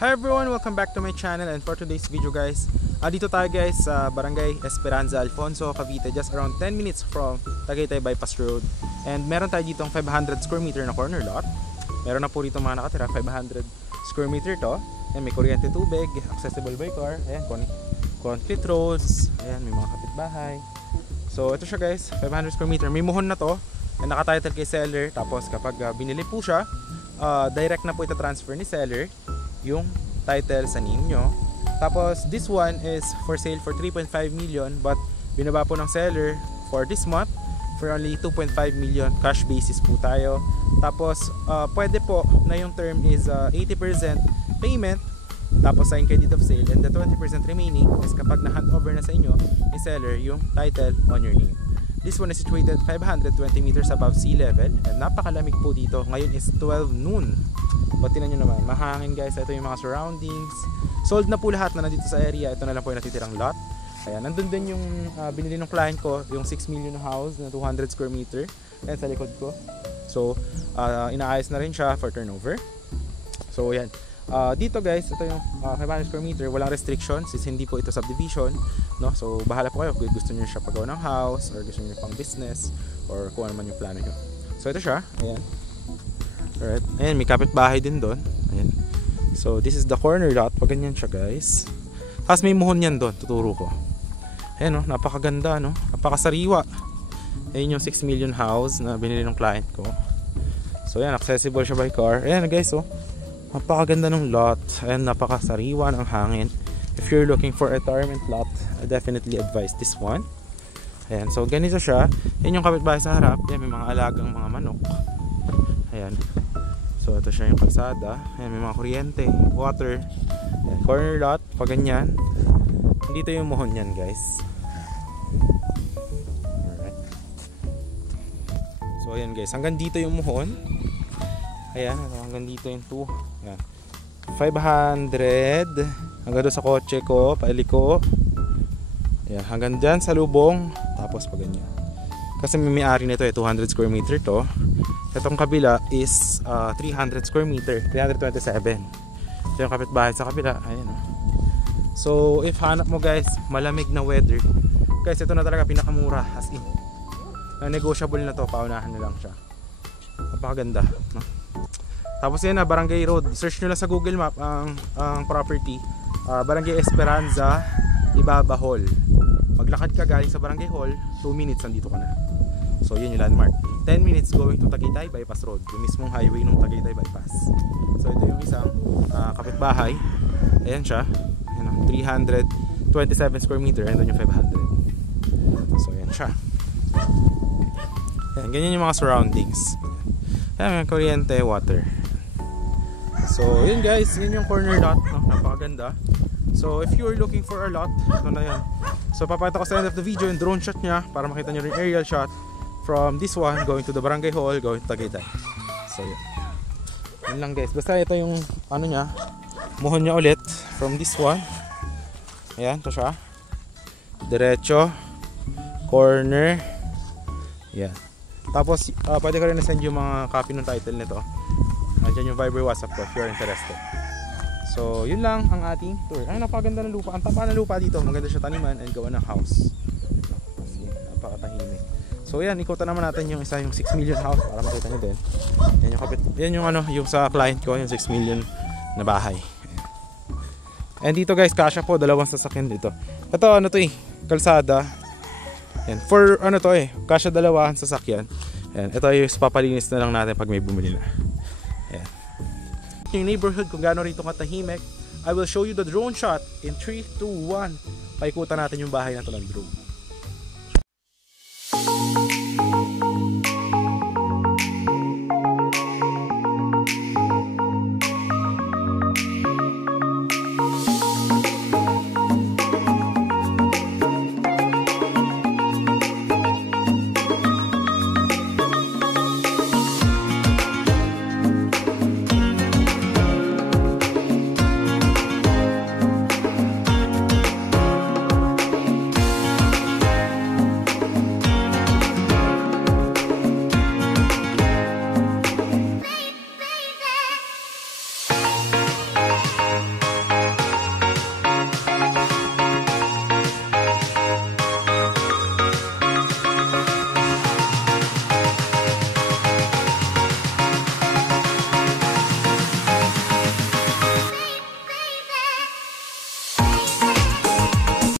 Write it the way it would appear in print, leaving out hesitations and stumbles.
Hi everyone! Welcome back to my channel, and for today's video guys, dito tayo guys sa Barangay Esperanza, Alfonso, Cavite, just around 10 minutes from Tagaytay Bypass Road. And meron tayo ditong 500 square meter na corner lot. Meron na po rito mga nakatira, 500 square meter to. Ayan, may kuryente, tubig, accessible by car, ayan, concrete roads, ayan, may mga kapitbahay. So ito siya guys, 500 square meter, may muhon na to, and nakatitle kay seller. Tapos kapag binili po siya, direct na po ita-transfer ni seller yung title sa name nyo. Tapos this one is for sale for 3.5 million, but binaba po ng seller for this month for only 2.5 million. Cash basis po tayo. Tapos pwede po na yung term is 80% payment, tapos sign credit of sale, and the 20% remaining is kapag na-hand over na sa inyo ni seller yung title on your name. This one is situated 520 meters above sea level, and napakalamig po dito. Ngayon is 12 noon. But tinan nyo naman, mahangin guys. Ito yung mga surroundings. Sold na po lahat na nandito sa area. Ito na lang po yung natitirang lot. Ayan, nandun din yung binili ng client ko, yung 6 million house na 200 square meter. Ayan sa likod ko. So inaayos na rin siya for turnover. So ayan, dito guys, ito yung 500 square meter. Walang restrictions since hindi po ito subdivision, no? So bahala po kayo kung gusto niyo siya pagawa ng house, or gusto niyo pang business, or kung ano man yung plano niyo. So ito siya, ayan. Alright, ayan, may kapitbahay din doon. Ayan. So this is the corner lot. Pag ganyan siya guys. Tapos may muhon yan doon, tuturo ko. Ayan, no, napakaganda, no? Napakasariwa. Ayan yung 6 million house na binili ng client ko. So ayan, accessible siya by car. Ayan guys, oh, napakaganda ng lot. Ayan, napakasariwa ng hangin. If you're looking for a retirement lot, I definitely advise this one. Ayan, so ganito siya. Ayan yung kapitbahay sa harap. Ayan, may mga alagang mga manok. Ayan. So ito siya yung kalsada. Ayan, may mga kuryente, water. Ayan, corner lot, pag ganyan. Dito yung muhon yan guys. Alright. So ayan guys, hanggang dito yung muhon. Ayan, hanggang dito yung 2. Ayan, 500 hanggang doon sa kotse ko, pailiko. Ayan, hanggang dyan sa lubong. Tapos pag ganyan. Kasi may ari nito 200 square meter to. Itong kabila is 300 square meter, 327. Ito yung kapitbahay sa kabila. Ayan, oh. So if hanap mo guys malamig na weather, guys, ito na talaga pinakamura, as in. Negotiable na to, paunahan na lang siya. Napakaganda, no? Tapos yan na, Barangay Road. Search nyo lang sa Google Map ang property. Barangay Esperanza, Ibaba Hall. Maglakad ka galing sa Barangay Hall, 2 minutes nandito ka na. So yun yung landmark. 10 minutes going to Tagaytay Bypass Road, yung mismong highway ng Tagaytay Bypass. So ito yung isang kapitbahay. Ayan siya. Ayan, 327 square meter, and doon yung 500. So ayan siya. Ayan, ganyan yung mga surroundings. Ayan, may kuryente, water. So yun guys, yun yung corner lot, no? Napakaganda. So if you're looking for a lot, ito na yan. So papakita ko sa end of the video yung drone shot nya para makita nyo rin aerial shot from this one going to the Barangay Hall, going to Tagaytay. So yun lang guys. Basta ito yung ano nya, muhon nya ulit from this one. Ayan, ito siya. Diretso, corner. Ayan. Tapos pwede ka rin na-send yung mga copy ng title nito. Nandiyan yung Viber WhatsApp ko if you're interested. So yun lang ang ating tour. Ay, napakaganda ng lupa. Ang tapa ng lupa dito, maganda siya taniman and gawa ng house. Napakatahimik. So yan, ikutan naman natin yung isa, yung 6 million house para makita nyo din. Yan yung kapit. Yan yung ano, yung sa client ko, yung 6 million na bahay. And dito guys, kasya po, dalawang sasakyan dito. Ito ano to kalsada. Yan, for ano to kasya dalawang sasakyan. Yan, ito yung papalinis na lang natin pag may bumili na. Yan. Yung neighborhood kung gaano rito katahimik. I will show you the drone shot in 3, 2, 1. Paikutan natin yung bahay na to ng drone.